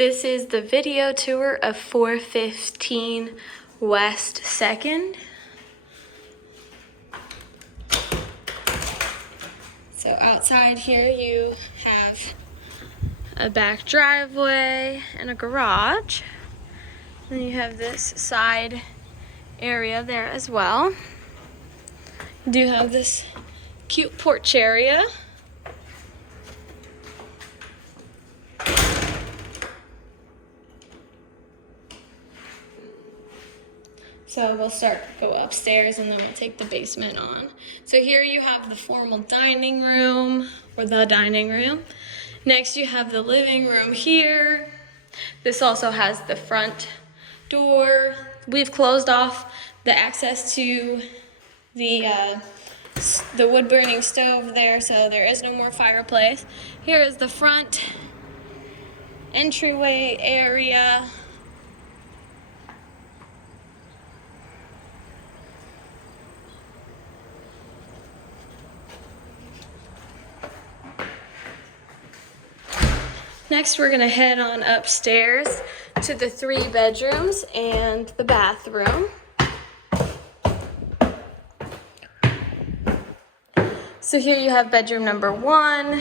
This is the video tour of 415 West 2nd. So outside here you have a back driveway and a garage. Then you have this side area there as well. You do have this cute porch area. So we'll go upstairs and then we'll take the basement on. So here you have the formal dining room, or the dining room. Next you have the living room here. This also has the front door. We've closed off the access to the wood burning stove there, so there is no more fireplace. Here is the front entryway area. Next, we're gonna head on upstairs to the 3 bedrooms and the bathroom. So here you have bedroom number 1.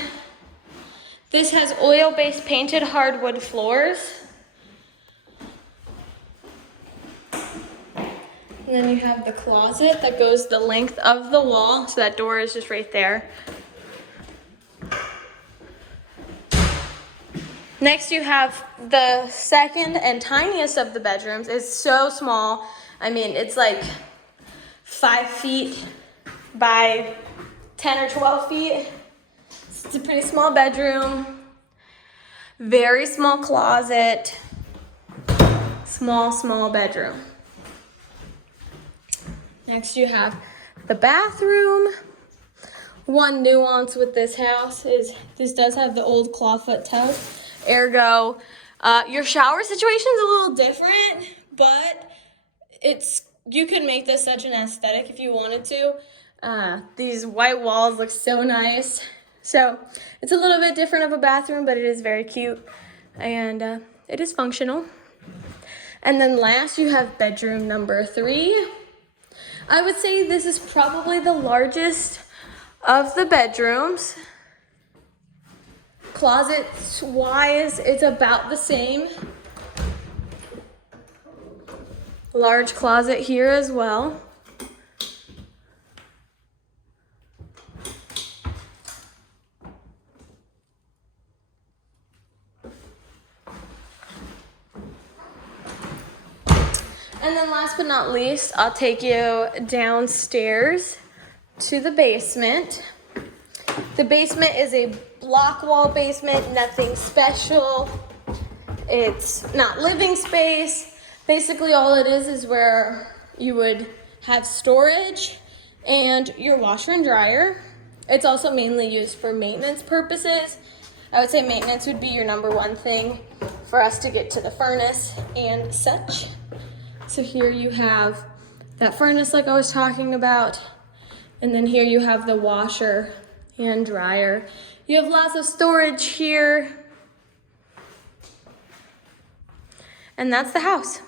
This has oil-based painted hardwood floors. And then you have the closet that goes the length of the wall, so that door is just right there. Next you have the second and tiniest of the bedrooms. It's so small. I mean, it's like 5 feet by 10 or 12 feet. It's a pretty small bedroom. Very small closet. Small bedroom. Next you have the bathroom. One nuance with this house is this does have the old clawfoot tub. Ergo, your shower situation's a little different, but you could make this such an aesthetic if you wanted to. These white walls look so nice. So it's a little bit different of a bathroom, but it is very cute and it is functional. And then last you have bedroom number 3. I would say this is probably the largest of the bedrooms. Closets wise, it's about the same. Large closet here as well. And then last but not least, I'll take you downstairs to the basement. The basement is a block wall basement, nothing special. It's not living space. Basically all it is where you would have storage and your washer and dryer. It's also mainly used for maintenance purposes. I would say maintenance would be your number 1 thing for us to get to the furnace and such. So here you have that furnace like I was talking about. And then here you have the washer and dryer. You have lots of storage here. And that's the house.